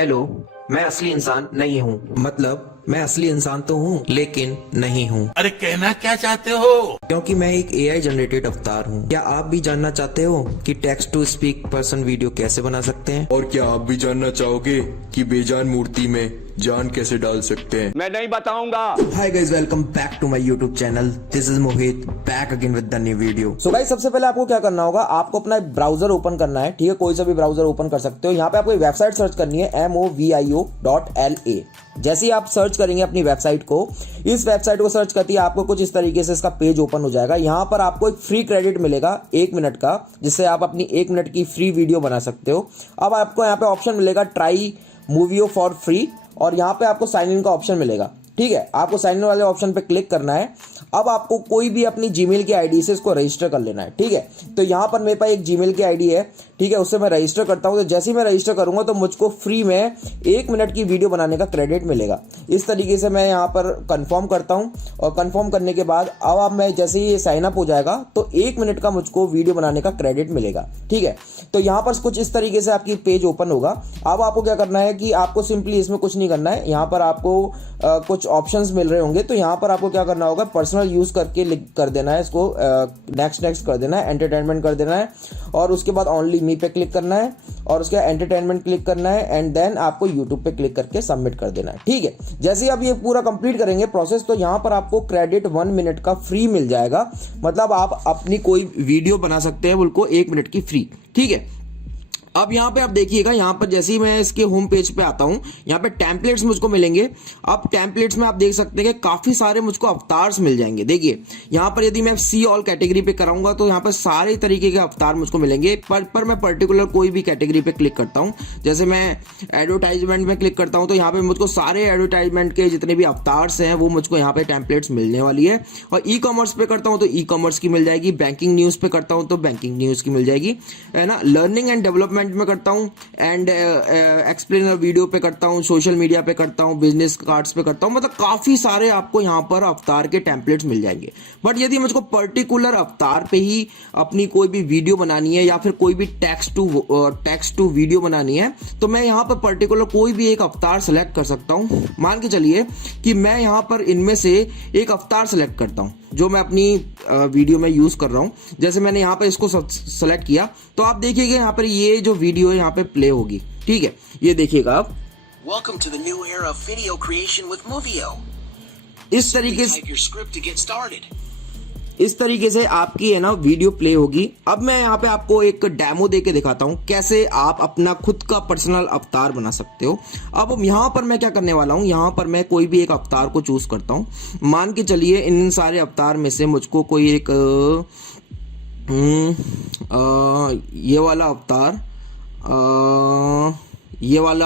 Hello, मैं असली इंसान नहीं हूँ। मतलब मैं असली इंसान तो हूँ लेकिन नहीं हूँ, अरे कहना क्या चाहते हो? क्योंकि मैं एक एआई जनरेटेड अवतार हूँ। क्या आप भी जानना चाहते हो कि text to speak person video कैसे बना सकते हैं? और क्या आप भी जानना चाहोगे कि बेजान मूर्ति में जान कैसे डाल सकते हैं? मैं नहीं बताऊंगा। Hi guys, welcome back to my YouTube channel. This is Mohit, back again with the new video. So guys, सबसे पहले आपको क्या करना होगा, आपको अपना ब्राउजर ओपन करना है। ठीक है, कोई सा भी ब्राउजर ओपन कर सकते हो। यहाँ पे आपको एक वेबसाइट सर्च करनी है movio.la। जैसे ही आप सर्च करेंगे अपनी वेबसाइट को, इस वेबसाइट को सर्च करती है आपको कुछ इस तरीके से इसका पेज ओपन हो जाएगा। यहाँ पर आपको एक फ्री क्रेडिट मिलेगा 1 मिनट का, जिससे आप अपनी 1 मिनट की फ्री वीडियो बना सकते हो। अब आपको यहाँ पे ऑप्शन मिलेगा ट्राई मूवियो फॉर फ्री, और यहाँ पे आपको साइन इन का ऑप्शन मिलेगा। ठीक है, आपको साइन इन वाले ऑप्शन पे क्लिक करना है। अब आपको कोई भी अपनी जीमेल की आईडी से इसको रजिस्टर कर लेना है। ठीक है, तो यहाँ पर मेरे पास एक जीमेल की आईडी है। ठीक है, उससे मैं रजिस्टर करता हूँ। तो जैसे ही मैं रजिस्टर करूंगा तो मुझको फ्री में 1 मिनट की वीडियो बनाने का क्रेडिट मिलेगा। इस तरीके से मैं यहाँ पर कंफर्म करता हूँ, और कंफर्म करने के बाद अब मैं जैसे ही ये साइन अप हो जाएगा तो 1 मिनट का मुझको वीडियो बनाने का क्रेडिट मिलेगा। ठीक है, तो यहाँ पर कुछ इस तरीके से आपकी पेज ओपन होगा। अब आपको क्या करना है कि आपको सिंपली इसमें कुछ नहीं करना है। यहाँ पर आपको कुछ ऑप्शंस मिल रहे होंगे, तो यहाँ पर आपको क्या करना होगा, पर्सनल यूज करके कर देना है इसको, नेक्स्ट कर देना है, एंटरटेनमेंट कर देना है, और उसके बाद ओनली मी पे क्लिक करना है, और उसके एंटरटेनमेंट क्लिक करना है, एंड देन आपको यूट्यूब पे क्लिक करके सबमिट कर देना है। ठीक है, जैसे ही आप ये पूरा कंप्लीट करेंगे प्रोसेस, तो यहाँ पर आपको क्रेडिट 1 मिनट का फ्री मिल जाएगा। मतलब आप अपनी कोई वीडियो बना सकते हैं बिल्कुल 1 मिनट की फ्री। ठीक है, अब यहाँ पे आप देखिएगा, यहाँ पर जैसे ही मैं इसके होम पेज पे आता हूँ, यहाँ पे टेम्पलेट्स मुझको मिलेंगे। अब टेम्पलेट्स में आप देख सकते हैं कि काफी सारे मुझको अवतार्स मिल जाएंगे। देखिए यहाँ पर यदि मैं सी ऑल कैटेगरी पे कराऊंगा तो यहाँ पर सारे तरीके के अवतार मुझको मिलेंगे, पर मैं पर्टिकुलर कोई भी कैटेगरी पे क्लिक करता हूँ। जैसे मैं एडवर्टाइजमेंट में क्लिक करता हूँ तो यहाँ पे मुझको सारे एडवर्टाइजमेंट के जितने भी अवतार्स हैं वो मुझको यहाँ पे टेम्पलेट्स मिलने वाली है। और ई कॉमर्स पे करता हूँ तो ई कॉमर्स की मिल जाएगी, बैंकिंग न्यूज पे करता हूँ तो बैंकिंग न्यूज की मिल जाएगी, है ना। लर्निंग एंड डेवलपमेंट में करता हूं, एंड एक्सप्लेनर वीडियो पे करता हूं, सोशल मीडिया पे करता हूं, बिजनेस कार्ड्स पे करता हूं। मतलब काफी सारे आपको यहां पर अवतार के टेम्पलेट्स मिल जाएंगे। बट यदि मुझको पर्टिकुलर अवतार पे ही अपनी कोई भी वीडियो बनानी है या फिर कोई भी टेक्स्ट टू वीडियो बनानी है, तो मैं यहां पर पर्टिकुलर कोई भी एक अवतार सेलेक्ट कर सकता हूं। मान के चलिए कि मैं यहां पर इनमें से एक अवतार सेलेक्ट करता हूं जो मैं अपनी वीडियो में यूज कर रहा हूं। जैसे मैंने यहाँ पर इसको सेलेक्ट किया, तो आप देखिएगा यहाँ पर ये जो वीडियो है यहाँ पे प्ले होगी। ठीक है, ये देखिएगा आप। Welcome to the new era of video creation with Movio. इस तरीके से Type your script to get started. इस तरीके से आपकी है ना वीडियो प्ले होगी। अब मैं यहाँ पे आपको एक डेमो देके दिखाता हूँ कैसे आप अपना खुद का पर्सनल अवतार बना सकते हो। अब यहाँ पर मैं क्या करने वाला हूँ, यहाँ पर मैं कोई भी एक अवतार को चूज करता हूँ। मान के चलिए इन सारे अवतार में से मुझको कोई एक ये वाला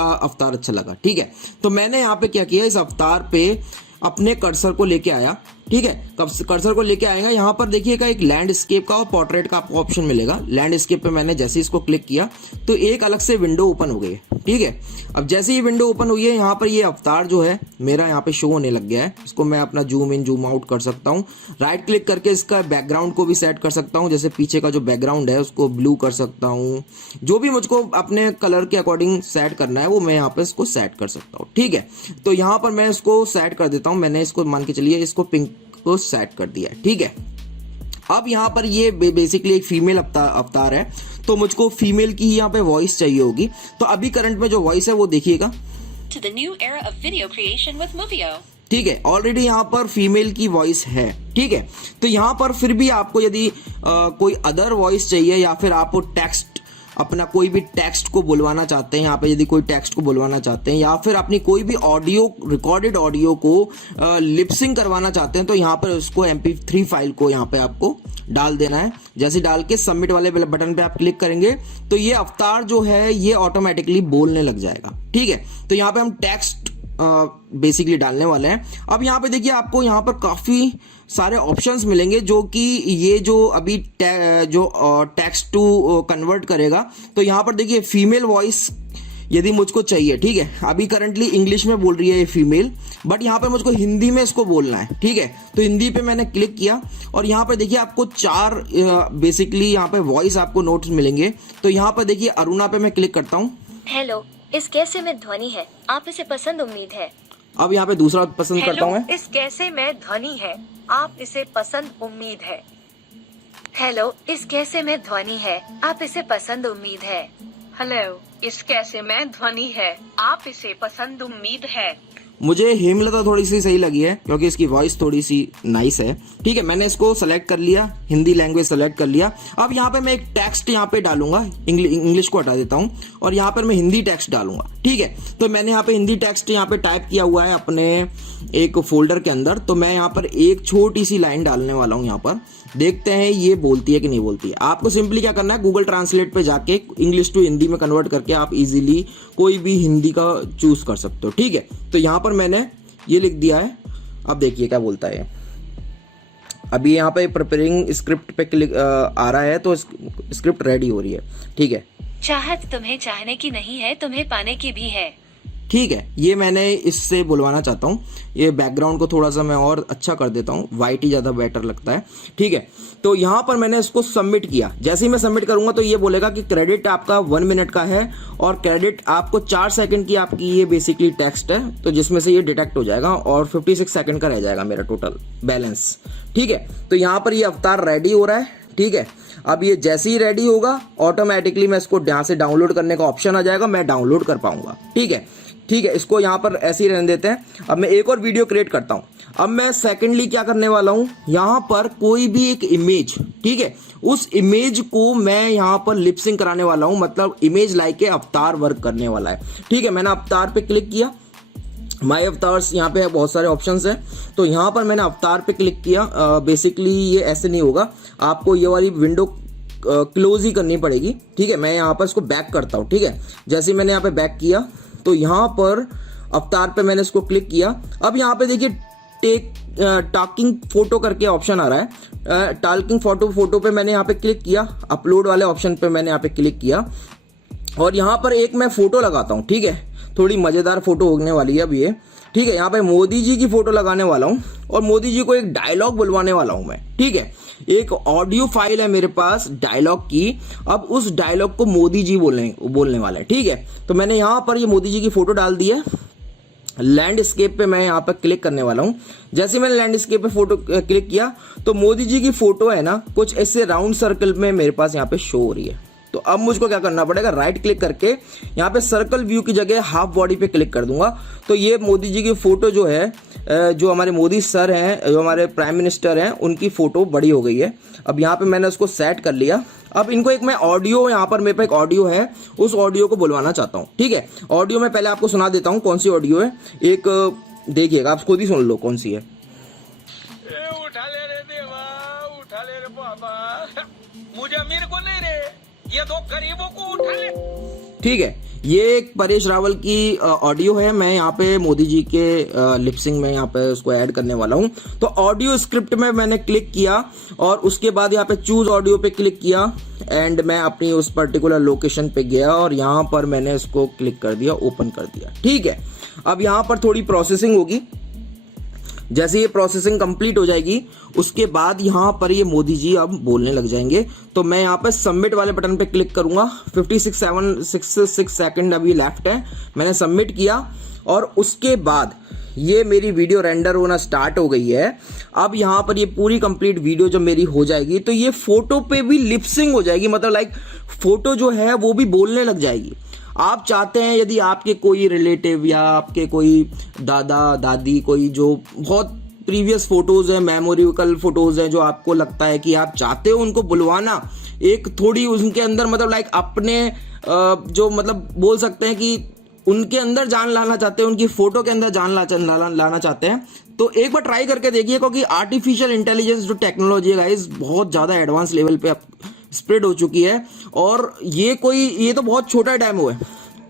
अवतार अच्छा लगा। ठीक है, तो मैंने यहाँ पे क्या किया, इस अवतार पे अपने कर्सर को लेके आया। ठीक है, कर्सर को लेके आएगा, यहाँ पर देखिएगा एक लैंडस्केप का और पोर्ट्रेट का आपको ऑप्शन मिलेगा। लैंडस्केप पे मैंने जैसे इसको क्लिक किया तो एक अलग से विंडो ओपन हो गई है। ठीक है, अब जैसे ही विंडो ओपन हुई है, यहाँ पर ये अवतार जो है मेरा यहाँ पे शो होने लग गया है। इसको मैं अपना जूम इन जूम आउट कर सकता हूँ। राइट क्लिक करके इसका बैकग्राउंड को भी सेट कर सकता हूँ। जैसे पीछे का जो बैकग्राउंड है उसको ब्लू कर सकता हूँ। जो भी मुझको अपने कलर के अकॉर्डिंग सेट करना है वो मैं यहाँ पे इसको सेट कर सकता हूँ। ठीक है, तो यहाँ पर मैं इसको सेट कर देता हूँ। मैंने इसको मान के चलिए इसको पिंक को सेट कर दिया है। ठीक है, अब यहाँ पर ये बेसिकली एक फीमेल अवतार है, तो मुझको फीमेल की ही यहाँ पे वॉइस चाहिए होगी। तो अभी करंट में जो वॉइस है वो देखिएगा। To the new era of video creation with Movio. ठीक है, ऑलरेडी यहाँ पर फीमेल की वॉइस है। ठीक है, तो यहाँ पर फिर भी आपको यदि कोई अदर वॉइस चाहिए या फिर आपको टेक्स्ट अपना कोई भी टेक्स्ट को बुलवाना चाहते हैं, यहाँ पे यदि कोई टेक्स्ट को बुलवाना चाहते हैं या फिर अपनी कोई भी ऑडियो रिकॉर्डेड ऑडियो को लिपसिंग करवाना चाहते हैं, तो यहाँ पर उसको MP3 फाइल को यहाँ पे आपको डाल देना है। जैसे डाल के सबमिट वाले बटन पे आप क्लिक करेंगे तो ये अवतार जो है ये ऑटोमेटिकली बोलने लग जाएगा। ठीक है, तो यहाँ पे हम टेक्स्ट बेसिकली डालने वाले हैं। अब यहाँ पे देखिए आपको यहाँ पर काफी सारे ऑप्शंस मिलेंगे जो कि ये जो अभी टेक्स्ट टू कन्वर्ट करेगा। तो यहाँ पर देखिए फीमेल वॉइस यदि मुझको चाहिए। ठीक है, अभी करंटली इंग्लिश में बोल रही है ये फीमेल, बट यहाँ पर मुझको हिंदी में इसको बोलना है। ठीक है, तो हिंदी पे मैंने क्लिक किया और यहाँ पर देखिए आपको 4 बेसिकली यहाँ पे वॉइस आपको नोट्स मिलेंगे। तो यहाँ पर देखिए अरुणा पे मैं क्लिक करता हूँ। हेलो, इस कैसे में ध्वनि है, आप इसे पसंद उम्मीद है। अब यहाँ पे दूसरा पसंद करता हूँ मैं। इस कैसे में ध्वनि है, आप इसे पसंद उम्मीद है। हेलो, इस कैसे में ध्वनि है, आप इसे पसंद उम्मीद है। हेलो, इस कैसे में ध्वनि है, आप इसे पसंद उम्मीद है। मुझे हेमलता थोड़ी सी सही लगी है क्योंकि इसकी वॉइस थोड़ी सी नाइस है। ठीक है, मैंने इसको सेलेक्ट कर लिया, हिंदी लैंग्वेज सेलेक्ट कर लिया। अब यहाँ पे मैं एक टेक्स्ट यहाँ पे डालूंगा, इंग्लिश को हटा देता हूँ और यहाँ पर मैं हिंदी टेक्स्ट डालूंगा। ठीक है, तो मैंने यहाँ पे हिंदी टेक्स्ट यहाँ पे टाइप किया हुआ है अपने एक फोल्डर के अंदर। तो मैं यहाँ पर एक छोटी सी लाइन डालने वाला हूँ यहाँ पर, देखते हैं ये बोलती है कि नहीं बोलती है। आपको सिंपली क्या करना है, गूगल ट्रांसलेट पे जाके इंग्लिश टू हिंदी में कन्वर्ट करके आप इजीली कोई भी हिंदी का चूज कर सकते हो। ठीक है, तो यहाँ पर मैंने ये लिख दिया है। अब देखिए क्या बोलता है। अभी यहाँ पे प्रिपेयरिंग स्क्रिप्ट पे क्लिक आ रहा है, तो स्क्रिप्ट रेडी हो रही है। ठीक है, चाहत तुम्हें चाहने की नहीं है, तुम्हें पाने की भी है। ठीक है, ये मैंने इससे बुलवाना चाहता हूँ। ये बैकग्राउंड को थोड़ा सा मैं और अच्छा कर देता हूँ, वाइट ही ज़्यादा बेटर लगता है। ठीक है, तो यहाँ पर मैंने इसको सबमिट किया। जैसे ही मैं सबमिट करूंगा तो ये बोलेगा कि क्रेडिट आपका 1 मिनट का है और क्रेडिट आपको 4 सेकंड की आपकी ये बेसिकली टेक्स्ट है, तो जिसमें से ये डिटेक्ट हो जाएगा और 56 सेकंड का रह जाएगा मेरा टोटल बैलेंस। ठीक है, तो यहाँ पर ये अवतार रेडी हो रहा है। ठीक है, अब ये जैसे ही रेडी होगा ऑटोमेटिकली मैं इसको यहाँ से डाउनलोड करने का ऑप्शन आ जाएगा, मैं डाउनलोड कर पाऊंगा। ठीक है, ठीक है, इसको यहाँ पर ऐसे ही रहने देते हैं। अब मैं एक और वीडियो क्रिएट करता हूँ। अब मैं सेकेंडली क्या करने वाला हूँ, यहाँ पर कोई भी एक इमेज, ठीक है, उस इमेज को मैं यहाँ पर लिपसिंग कराने वाला हूँ, मतलब इमेज लाइक के अवतार वर्क करने वाला है। ठीक है, मैंने अवतार पे क्लिक किया, माय अवतार्स यहाँ पे बहुत सारे ऑप्शंस हैं, तो यहाँ पर मैंने अवतार पे क्लिक किया। बेसिकली ये ऐसे नहीं होगा, आपको ये वाली विंडो क्लोज ही करनी पड़ेगी। ठीक है, मैं यहाँ पर इसको बैक करता हूँ। ठीक है, जैसे मैंने यहाँ पे बैक किया तो यहाँ पर अवतार पे मैंने इसको क्लिक किया। अब यहाँ पे देखिए टेक टॉकिंग फोटो करके ऑप्शन आ रहा है। टॉकिंग फोटो पे मैंने यहाँ पे क्लिक किया, अपलोड वाले ऑप्शन पे मैंने यहाँ पे क्लिक किया और यहाँ पर एक मैं फोटो लगाता हूँ। ठीक है, थोड़ी मजेदार फोटो होने वाली है अब ये। ठीक है, यहाँ पे मोदी जी की फोटो लगाने वाला हूँ और मोदी जी को एक डायलॉग बुलवाने वाला हूँ मैं। ठीक है, एक ऑडियो फाइल है मेरे पास डायलॉग की। अब उस डायलॉग को मोदी जी बोलने वाला है। ठीक है, तो मैंने यहाँ पर ये मोदी जी की फोटो डाल दी है। लैंडस्केप पे मैं यहाँ पर क्लिक करने वाला हूँ। जैसे मैंने लैंडस्केप पे फोटो क्लिक किया तो मोदी जी की फोटो है ना कुछ ऐसे राउंड सर्कल में मेरे पास यहाँ पे शो हो रही है। तो अब मुझको क्या करना पड़ेगा, राइट क्लिक करके यहाँ पे सर्कल व्यू की जगह हाफ बॉडी पे क्लिक कर दूंगा। तो ये मोदी जी की फोटो जो है, जो हमारे मोदी सर हैं, जो हमारे प्राइम मिनिस्टर हैं, उनकी फोटो बड़ी हो गई है। अब यहाँ पे मैंने उसको सेट कर लिया। अब इनको एक मैं ऑडियो, यहाँ पर मेरे पे एक ऑडियो है, उस ऑडियो को बुलवाना चाहता हूँ। ठीक है, ऑडियो में पहले आपको सुना देता हूँ कौन सी ऑडियो है। एक देखिएगा, आप खुद ही सुन लो कौन सी है। उठा ले रे देवा, उठा ले रे बाबा, मुझे अमीर को नहीं रे, ये दो गरीबों को उठा ले। ठीक है, ये एक परेश रावल की ऑडियो है। मैं यहाँ पे मोदी जी के लिपसिंग में यहाँ पे उसको ऐड करने वाला हूँ। तो ऑडियो स्क्रिप्ट में मैंने क्लिक किया और उसके बाद यहाँ पे चूज ऑडियो पे क्लिक किया एंड मैं अपनी उस पर्टिकुलर लोकेशन पे गया और यहाँ पर मैंने इसको क्लिक कर दिया, ओपन कर दिया। ठीक है, अब यहाँ पर थोड़ी प्रोसेसिंग होगी। जैसे ये प्रोसेसिंग कंप्लीट हो जाएगी उसके बाद यहाँ पर ये मोदी जी अब बोलने लग जाएंगे। तो मैं यहाँ पे सबमिट वाले बटन पे क्लिक करूंगा। 56 सेकंड अभी लेफ्ट है, मैंने सबमिट किया और उसके बाद ये मेरी वीडियो रेंडर होना स्टार्ट हो गई है। अब यहाँ पर ये पूरी कंप्लीट वीडियो जब मेरी हो जाएगी तो ये फोटो पे भी लिपसिंग हो जाएगी, मतलब लाइक फोटो जो है वो भी बोलने लग जाएगी। आप चाहते हैं यदि आपके कोई रिलेटिव या आपके कोई दादा दादी, कोई जो बहुत प्रीवियस फोटोज हैं, मेमोरिकल फोटोज हैं, जो आपको लगता है कि आप चाहते हो उनको बुलवाना, एक थोड़ी उनके अंदर मतलब लाइक अपने जो मतलब बोल सकते हैं कि उनके अंदर जान लाना चाहते हैं, उनकी फोटो के अंदर जान लाना चाहते हैं, तो एक बार ट्राई करके देखिए। क्योंकि आर्टिफिशियल इंटेलिजेंस जो टेक्नोलॉजी है गाइस बहुत ज़्यादा एडवांस लेवल पे स्प्रेड हो चुकी है और ये तो बहुत छोटा डेमो है।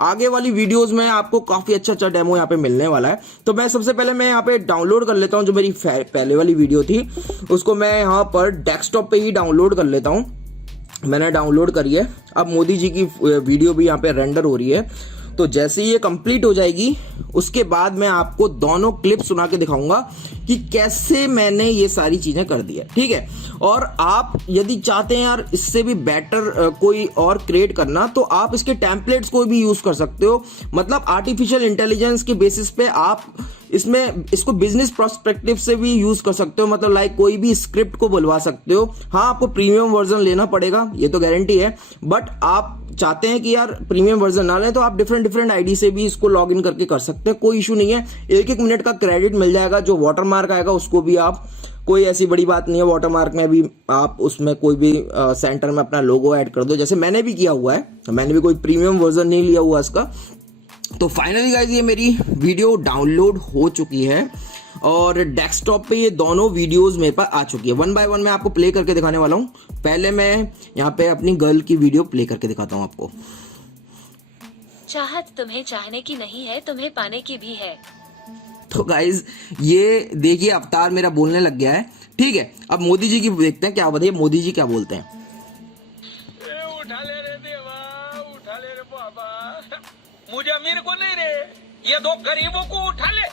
आगे वाली वीडियोस में आपको काफ़ी अच्छा डेमो यहाँ पे मिलने वाला है। तो मैं सबसे पहले मैं यहाँ पे डाउनलोड कर लेता हूँ, जो मेरी पहले वाली वीडियो थी उसको मैं यहाँ पर डेस्कटॉप पे ही डाउनलोड कर लेता हूँ। मैंने डाउनलोड करी है। अब मोदी जी की वीडियो भी यहाँ पे रेंडर हो रही है। तो जैसे ही ये कंप्लीट हो जाएगी उसके बाद मैं आपको दोनों क्लिप सुना के दिखाऊंगा कि कैसे मैंने ये सारी चीजें कर दी है, ठीक है। और आप यदि चाहते हैं यार इससे भी बेटर कोई और क्रिएट करना, तो आप इसके टेम्पलेट्स को भी यूज कर सकते हो। मतलब आर्टिफिशियल इंटेलिजेंस के बेसिस पे आप इसको बिजनेस पर्सपेक्टिव से भी यूज कर सकते हो। मतलब लाइक कोई भी स्क्रिप्ट को बुलवा सकते हो। हाँ, आपको प्रीमियम वर्जन लेना पड़ेगा, ये तो गारंटी है, बट आप चाहते हैं कि यार प्रीमियम वर्जन ना लें तो आप डिफरेंट आईडी से भी इसको लॉग इन करके कर सकते हैं, कोई इशू नहीं है। 1-1 मिनट का क्रेडिट मिल जाएगा। जो वाटरमार्क आएगा उसको भी आप, कोई ऐसी बड़ी बात नहीं है, वाटरमार्क में भी आप उसमें कोई भी सेंटर में अपना लोगो ऐड कर दो, जैसे मैंने भी किया हुआ है। मैंने भी कोई प्रीमियम वर्जन नहीं लिया हुआ इसका। तो फाइनली गाइस ये मेरी वीडियो डाउनलोड हो चुकी है और डेस्कटॉप पे ये दोनों वीडियोस मेरे पास आ चुकी है। 1 बाय 1 मैं आपको प्ले करके दिखाने वाला हूं। पहले मैं यहाँ पे अपनी गर्ल की वीडियो प्ले करके दिखाता हूं आपको। चाहत तुम्हें चाहने की नहीं है, तुम्हें पाने की भी है। तो गाइज ये देखिए अवतार मेरा बोलने लग गया है, ठीक है। अब मोदी जी की देखते हैं, क्या बताइए मोदी जी क्या बोलते हैं। उठा ले रे देवा, उठा ले रे बाबा, मुझे अमीर को नहीं रे, ये 2 गरीबों को उठा ले।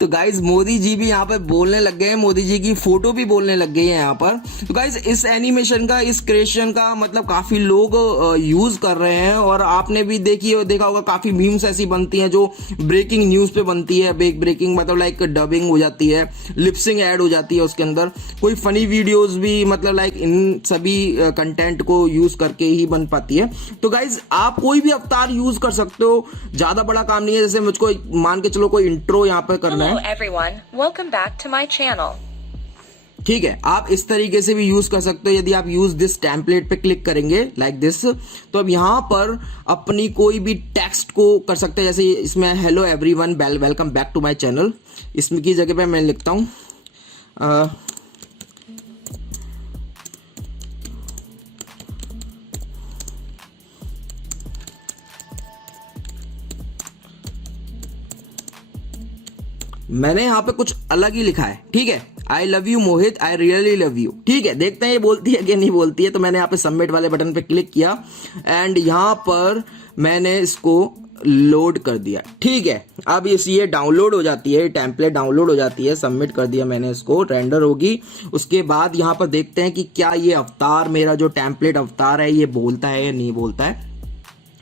तो गाइज मोदी जी भी यहाँ पे बोलने लग गए हैं, मोदी जी की फोटो भी बोलने लग गई है यहाँ पर। तो गाइज इस एनिमेशन का, इस क्रिएशन का मतलब काफी लोग यूज कर रहे हैं और आपने भी देखा होगा काफी मीम्स ऐसी बनती हैं जो ब्रेकिंग न्यूज पे बनती है। ब्रेकिंग मतलब लाइक डबिंग हो जाती है, लिपसिंग ऐड हो जाती है उसके अंदर, कोई फनी वीडियोस भी मतलब लाइक इन सभी कंटेंट को यूज करके ही बन पाती है। तो गाइज आप कोई भी अवतार यूज कर सकते हो, ज्यादा बड़ा काम नहीं है। जैसे मुझको मान के चलो कोई इंट्रो यहाँ पे करना Hello है, everyone, welcome back to my channel. ठीक है, आप इस तरीके से भी यूज कर सकते हो। यदि आप यूज दिस टेम्पलेट पे क्लिक करेंगे लाइक दिस, तो अब यहाँ पर अपनी कोई भी टेक्स्ट को कर सकते हैं। जैसे इसमें hello everyone, welcome back to my channel, इसमें की जगह पे मैं लिखता हूँ मैंने यहाँ पे कुछ अलग ही लिखा है, ठीक है। I love you Mohit, I really love you, ठीक है। देखते हैं ये बोलती है कि नहीं बोलती है। तो मैंने यहाँ पे सबमिट वाले बटन पे क्लिक किया एंड यहाँ पर मैंने इसको लोड कर दिया, ठीक है। अब ये डाउनलोड हो जाती है, टेम्पलेट डाउनलोड हो जाती है। सबमिट कर दिया मैंने इसको, रेंडर होगी। उसके बाद यहाँ पर देखते हैं कि क्या ये अवतार, मेरा जो टेम्पलेट अवतार है, ये बोलता है या नहीं बोलता है।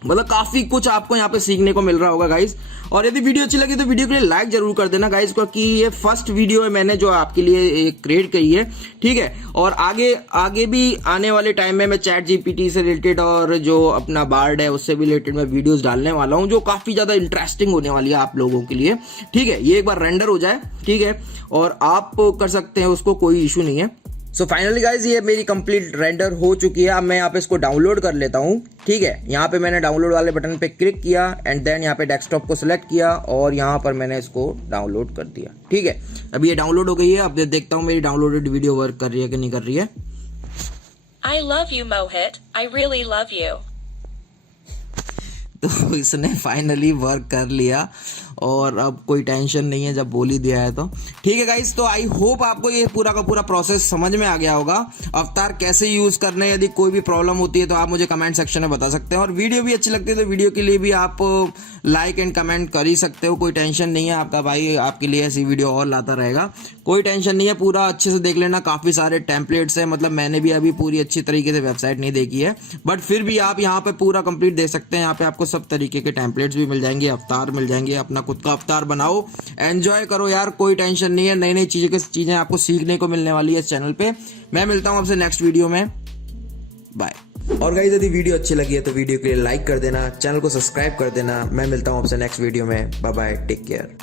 मतलब काफी कुछ आपको यहाँ पे सीखने को मिल रहा होगा गाइज। और यदि वीडियो अच्छी लगी तो वीडियो के लिए लाइक जरूर कर देना गाइज, क्योंकि ये फर्स्ट वीडियो है मैंने जो आपके लिए क्रिएट करी है, ठीक है। और आगे भी आने वाले टाइम में मैं चैट जीपीटी से रिलेटेड और जो अपना बार्ड है उससे भी रिलेटेड मैं वीडियोस डालने वाला हूँ, जो काफी ज्यादा इंटरेस्टिंग होने वाली है आप लोगों के लिए, ठीक है। ये एक बार रेंडर हो जाए, ठीक है, और आप कर सकते हैं उसको, कोई इशू नहीं है। सो फाइनली गाइज ये मेरी कंप्लीट रेंडर हो चुकी है। अब मैं यहाँ पे इसको डाउनलोड कर लेता हूँ, ठीक है। यहाँ पे मैंने डाउनलोड वाले बटन पे क्लिक किया एंड देन यहाँ पे डेस्कटॉप को सिलेक्ट किया और यहाँ पर मैंने इसको डाउनलोड कर दिया, ठीक है। अभी ये डाउनलोड हो गई है। अब देखता हूँ मेरी डाउनलोडेड वीडियो वर्क कर रही है कि नहीं कर रही है। I love you, Mohit. I really love you. तो इसने फाइनली वर्क कर लिया और अब कोई टेंशन नहीं है जब बोल ही दिया है तो, ठीक है गाइस। तो आई होप आपको ये पूरा का पूरा प्रोसेस समझ में आ गया होगा, अवतार कैसे यूज करने। यदि कोई भी प्रॉब्लम होती है तो आप मुझे कमेंट सेक्शन में बता सकते हैं। और वीडियो भी अच्छी लगती है तो वीडियो के लिए भी आप लाइक एंड कमेंट कर ही सकते हो, कोई टेंशन नहीं है। आपका भाई आपके लिए ऐसी वीडियो और लाता रहेगा, कोई टेंशन नहीं है। पूरा अच्छे से देख लेना, काफी सारे टेम्पलेट्स है। मतलब मैंने भी अभी पूरी अच्छी तरीके से वेबसाइट नहीं देखी है, बट फिर भी आप यहाँ पे पूरा कंप्लीट देख सकते हैं। यहाँ पे आपको सब तरीके के टेम्पलेट्स भी मिल जाएंगे, अवतार मिल जाएंगे। अपना खुद का अवतार बनाओ, एंजॉय करो यार, कोई टेंशन नहीं है। नई नई चीजें आपको सीखने को मिलने वाली है इस चैनल पे। मैं मिलता हूं आपसे नेक्स्ट वीडियो में, बाय। और गाइस यदि वीडियो अच्छी लगी है तो वीडियो के लिए लाइक कर देना, चैनल को सब्सक्राइब कर देना। मैं मिलता हूं आपसे नेक्स्ट वीडियो में, बाय बाय, टेक केयर।